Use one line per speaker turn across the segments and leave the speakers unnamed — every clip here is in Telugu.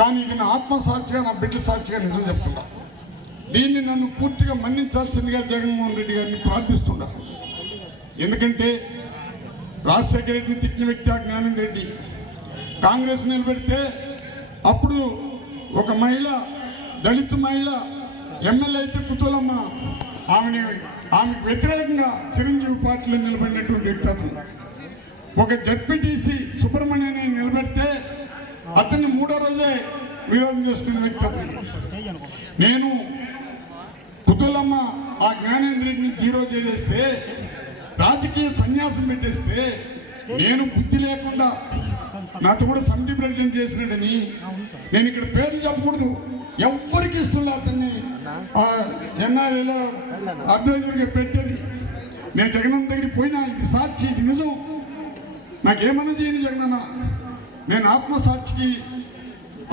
కానీ ఇది నా ఆత్మసాక్షిగా నా బిడ్డ సాక్షిగా నిజం చెప్తున్నా. దీన్ని నన్ను పూర్తిగా మన్నించాల్సిందిగా జగన్మోహన్ రెడ్డి గారిని ప్రార్థిస్తున్నా. ఎందుకంటే రాజశేఖర రెడ్డిని తిట్టిన వ్యక్తి ఆ జ్ఞానం రెడ్డి. కాంగ్రెస్ నిలబెడితే అప్పుడు ఒక మహిళ దళిత మహిళ ఎమ్మెల్యే అయితే కుతూలమ్మ ఆమెని ఆమెకు వ్యతిరేకంగా చిరంజీవి పార్టీలో నిలబడినటువంటి వ్యక్తి ఒక జడ్పీటీసీ సుబ్రహ్మణ్యని నిలబెడితే అతన్ని మూడో రోజే విరోధం చేసుకున్న వ్యక్తి నేను కుతులమ్మ ఆ జ్ఞానేంద్రుడిని జీరో చేసేస్తే రాజకీయ సన్యాసం పెట్టేస్తే నేను బుద్ధి లేకుండా నాతో కూడా సమితి ప్రెసిడెంట్ చేసినాడని నేను ఇక్కడ పేర్లు చెప్పకూడదు. ఎవ్వరికి ఇష్టం అతన్ని. ఆ ఎన్ఆర్ఏలో అడ్వైజర్గా పెట్టేది. నేను జగనన్న దగ్గరికి పోయినా ఇది సాక్షి ఇది నిజం. నాకేమన్నా చేయను జగనన్న. నేను ఆత్మసాక్షికి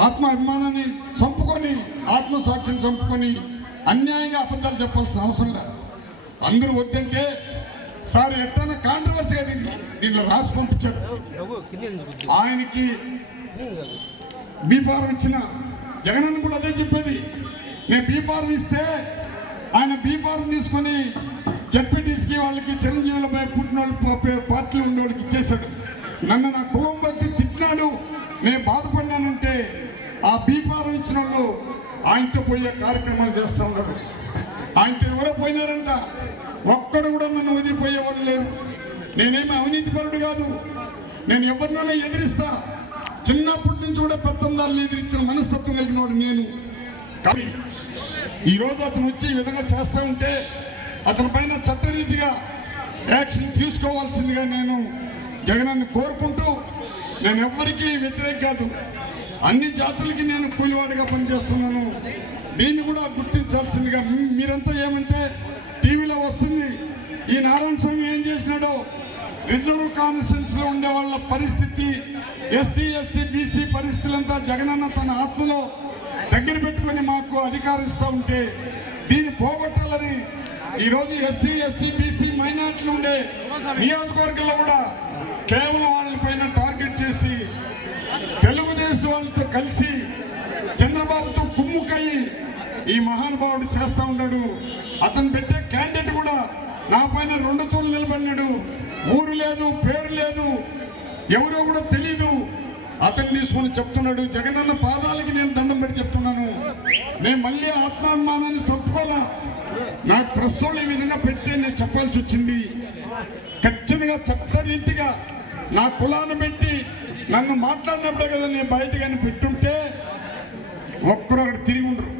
ఆత్మాభిమానాన్ని చంపుకొని ఆత్మసాక్షిని చంపుకొని అన్యాయంగా అబద్ధాలు చెప్పాల్సిన అవసరం లేదు. అందరూ వద్దంటే సార్ ఎట్టన్నా కాంట్రవర్సీ దీన్ని దీనిలో రాసి పంపించారు. ఆయనకి బీపారం ఇచ్చిన జగనన్న కూడా అదే చెప్పేది. నేను బీపారం ఇస్తే ఆయన బీపారం తీసుకొని జడ్పీటీసీకి వాళ్ళకి చిరంజీవుల పుట్టిన వాళ్ళు పార్టీలో పే- పార్టీలు ఉండే వాళ్ళకి ఇచ్చేశాడు. నన్ను నా కులం బట్టి మేము నేను బాధపడినానంటే ఆ బీఫారం ఇచ్చిన వాళ్ళు ఆయనతో పోయే కార్యక్రమాలు చేస్తూ ఉన్నారు. ఆయనతో ఎవరో పోయినారంట. ఒక్కడు కూడా నన్ను వదిలిపోయేవాడు లేరు నేనేమి అవినీతిపరుడు కాదు. నేను ఎవరినైనా ఎదిరిస్తా. చిన్నప్పటి నుంచి కూడా పెత్తందాలను ఎదిరించిన మనస్తత్వం కలిగిన వాడు నేను. కానీ ఈరోజు అతను వచ్చి ఈ విధంగా చేస్తూ ఉంటే అతని పైన చట్టరీతిగా యాక్షన్ తీసుకోవాల్సిందిగా నేను జగనాన్ని కోరుకుంటూ నేను ఎవ్వరికీ వ్యతిరేక కాదు. అన్ని జాతులకి నేను కూలివాడిగా పనిచేస్తున్నాను. దీన్ని కూడా గుర్తించాల్సిందిగా మీరంతా ఏమంటే టీవీలో వస్తుంది. ఈ నారాయణ స్వామి ఏం చేసినాడో? రిజర్వ్ కాన్స్టిట్యూన్స్లో ఉండే వాళ్ళ పరిస్థితి ఎస్సీ ఎస్టీ బీసీ పరిస్థితులంతా జగనన్న తన ఆత్మలో దగ్గర పెట్టుకొని మాకు అధికారిస్తూ ఉంటే దీన్ని పోగొట్టాలని ఈరోజు ఎస్సీ ఎస్టీ బీసీ మైనార్టీలు ఉండే నియోజకవర్గంలో కూడా కేవలం వాళ్ళపైన పైన తెలుగుదేశం వాళ్ళతో కలిసి చంద్రబాబుతో కుమ్ముకయ్యి ఈ మహానుభావుడు చేస్తూ ఉన్నాడు. అతను పెట్టే క్యాండిడేట్ కూడా నా పైన రెండు తూర్లు నిలబడినాడు. ఊరు లేదు పేరు లేదు ఎవరో కూడా తెలీదు. అతను తీసుకొని చెప్తున్నాడు జగనన్న పాదాలకి నేను దండం పెట్టి చెప్తున్నాను. నేను మళ్ళీ ఆత్మాభిమానాన్ని చెప్పుకోవాలా నా ప్రశ్నలు ఈ విధంగా పెడితే నేను చెప్పాల్సి వచ్చింది. ఖచ్చితంగా చట్టరీతిగా నా కులాన్ని పెట్టి నన్ను మాట్లాడినప్పుడే కదా నేను బయట కానీ పెట్టుంటే ఒక్కరు అక్కడ తిరిగి ఉండరు.